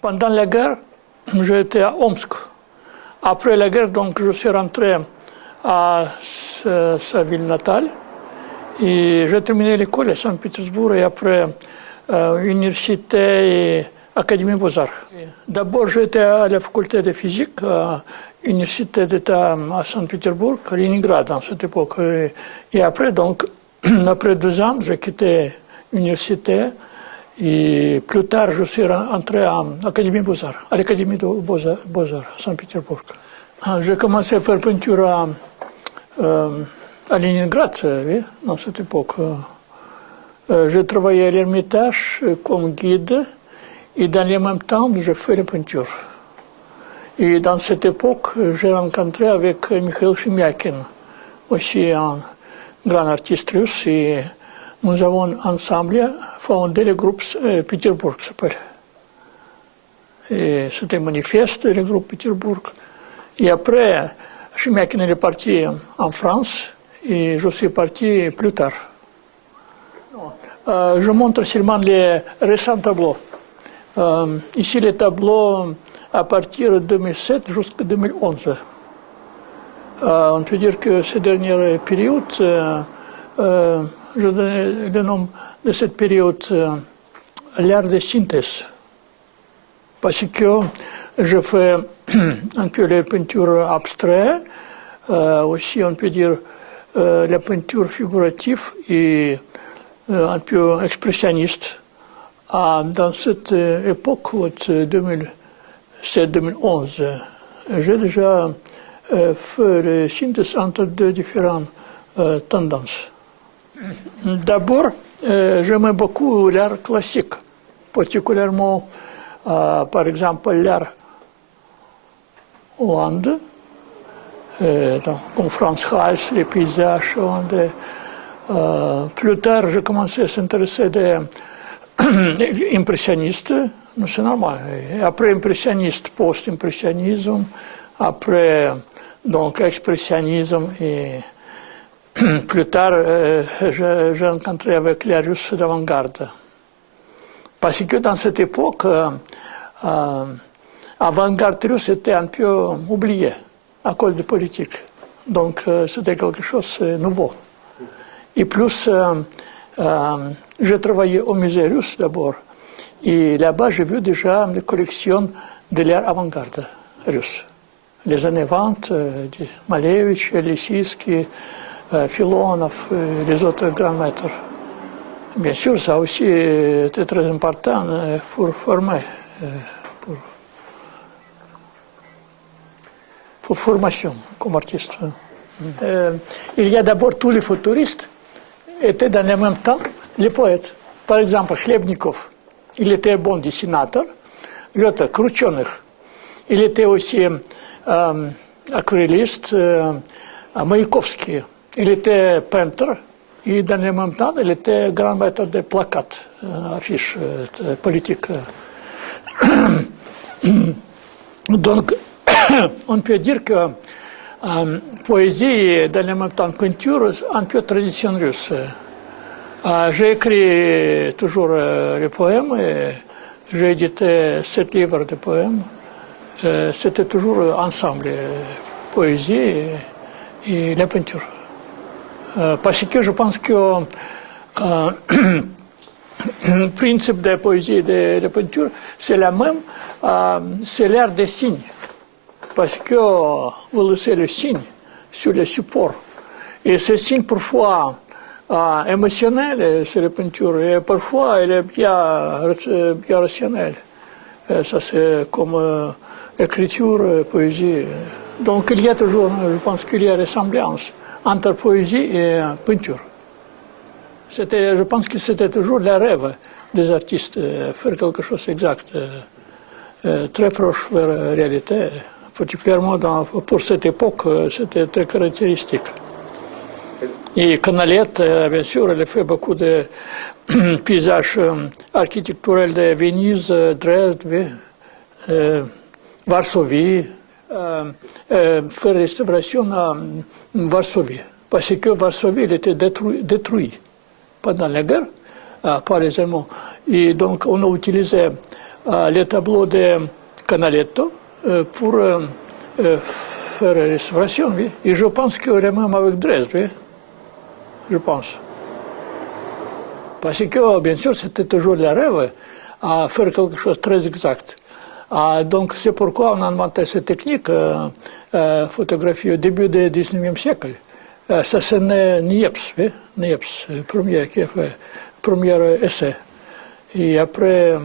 Pendant la guerre, j'étais à Omsk. Après la guerre, donc, je suis rentré à sa ville natale. Et j'ai terminé l'école à Saint-Pétersbourg et après université et Académie Beaux-Arts. D'abord, j'étais à la faculté de physique à l'université d'État à Saint-Pétersbourg, à Leningrad à cette époque. Et après, donc, après 2 ans, j'ai quitté l'université. Et plus tard, je suis entré à l'Académie Beaux-Arts, à l'Académie de Beaux-Arts à Saint-Pétersbourg. J'ai commencé à faire peinture à Leningrad, oui, dans cette époque. J'ai travaillé à l'Ermitage comme guide et dans le même temps, j'ai fait la peinture. Et dans cette époque, j'ai rencontré avec Mikhail Shemyakin, aussi un grand artiste russe. Et nous avons ensemble fondé le groupe Pétersbourg, s'appelle. Et c'était manifeste, le groupe Pétersbourg. Et après, Shemyakin est parti en France et je suis parti plus tard. Je montre seulement les récents tableaux. Ici, les tableaux à partir de 2007 jusqu'à 2011. On peut dire que ces dernières périodes, je donne le nom de cette période l'art de synthèse. Parce que je fais un peu les peintures abstraites, aussi on peut dire la peinture figurative et un peu expressionniste. Dans cette époque, 2007-2011, j'ai déjà fait la synthèse entre deux différentes tendances. D'abord, j'aimais beaucoup l'art classique, particulièrement, par exemple, l'art hollandais, comme Frans Hals, les paysages hollandais. Plus tard, j'ai commencé à s'intéresser des impressionnistes, c'est normal. Après impressionniste, post-impressionnisme, après donc expressionnisme et plus tard, j'ai rencontré avec les Russes d'avant-garde. Parce que dans cette époque, l'avant-garde russe était un peu oubliée à cause de politique. Donc c'était quelque chose de nouveau. Et plus, j'ai travaillé au musée russe d'abord. Et là-bas, j'ai vu déjà les collections de l'art avant-garde russe. Les années 20, Malevich, Lisinsky, Filonov, les autres grands maîtres. Bien sûr, ça aussi était très important pour former, pour formation comme artiste. Il y a d'abord tous les futuristes étaient dans le même temps les poètes. Par exemple, Khlebnikov, il était un bon dessinateur. L'autre, Khrushchev, il était aussi aquarelliste. Maïkovski, il était peintre. Et dans le même temps, il était grand maître de placates, affiches politiques. Donc, on peut dire que poésie et dans le même temps peinture, un peu tradition russe. J'ai écrit toujours les poèmes et j'ai édité 7 livres de poèmes. C'était toujours ensemble, poésie et la peinture. Parce que je pense que le principe de la poésie et de la peinture, c'est la même, c'est l'art des signes. Parce que vous laissez le signe sur le support. Et ce signe, parfois, émotionnel, c'est la peinture, et parfois, il est bien rationnel. Ça, c'est comme écriture, poésie. Donc, il y a toujours, je pense qu'il y a ressemblance entre poésie et peinture. Je pense que c'était toujours le rêve des artistes, faire quelque chose d'exact, très proche de la réalité. Particulièrement pour cette époque, c'était très caractéristique. Et Canalette, bien sûr, elle a fait beaucoup de paysages architecturels de Venise, Dresde, Varsovie, faire restauration à Varsovie. Parce que Varsovie elle était détruite pendant la guerre par les Allemands. Et donc on a utilisé les tableaux de Canaletto pour faire la restauration, oui. Et je pense que les mêmes avec Dresde, oui. Je pense. Parce que, bien sûr, c'était toujours le rêve à faire quelque chose de très exact. Donc, c'est pourquoi on a inventé cette technique, photographie au début du 19e siècle. Ça, c'est Niepce, oui. Niepce, premier qui a fait premier essai. Et après,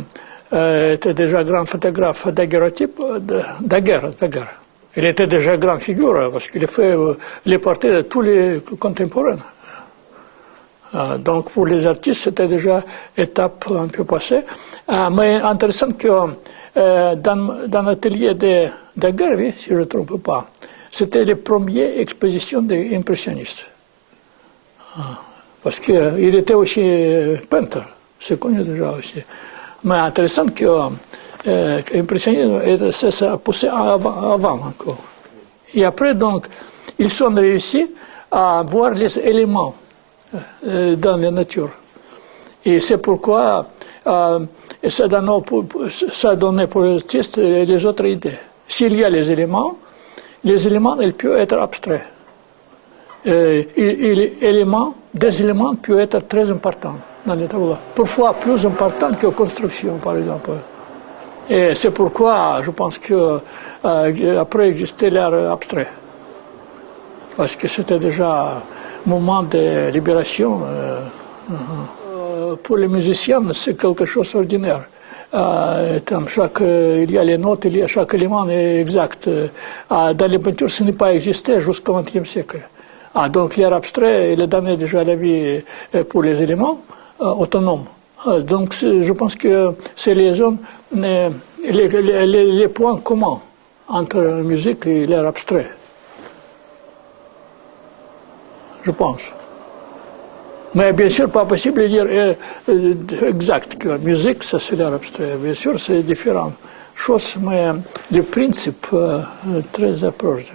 était déjà grand photographe daguerreotype, Daguerre. Il était déjà grande figure parce qu'il a fait les portraits de tous les contemporains. Donc pour les artistes, c'était déjà étape un peu passée. Mais intéressant que dans l'atelier de Daguerre, oui, si je ne me trompe pas, c'était les premières expositions des impressionnistes. Parce qu'il était aussi peintre, c'est connu déjà aussi. Mais intéressant que l'impressionnisme, ça a poussé avant encore. Et après, donc, ils sont réussi à voir les éléments dans la nature. Et c'est pourquoi ça donnait pour l'artiste les autres idées. S'il y a les éléments, ils peuvent être abstraits. Des éléments peuvent être très importants dans les tableaux. Parfois plus importants que la construction, par exemple. Et c'est pourquoi je pense qu'après existait l'art abstrait. Parce que c'était déjà un moment de libération. Pour les musiciens, c'est quelque chose d'ordinaire. Il y a les notes, chaque élément est exact. Dans les peintures, ce n'est pas existé jusqu'au XXe siècle. Donc l'art abstrait, il a donné déjà la vie pour les éléments autonomes. Donc je pense que c'est les points communs entre la musique et l'art abstrait. Je pense. Mais bien sûr, pas possible de dire exact que la musique, ça c'est l'art abstrait. Bien sûr, c'est différent chose, mais le principe très approché.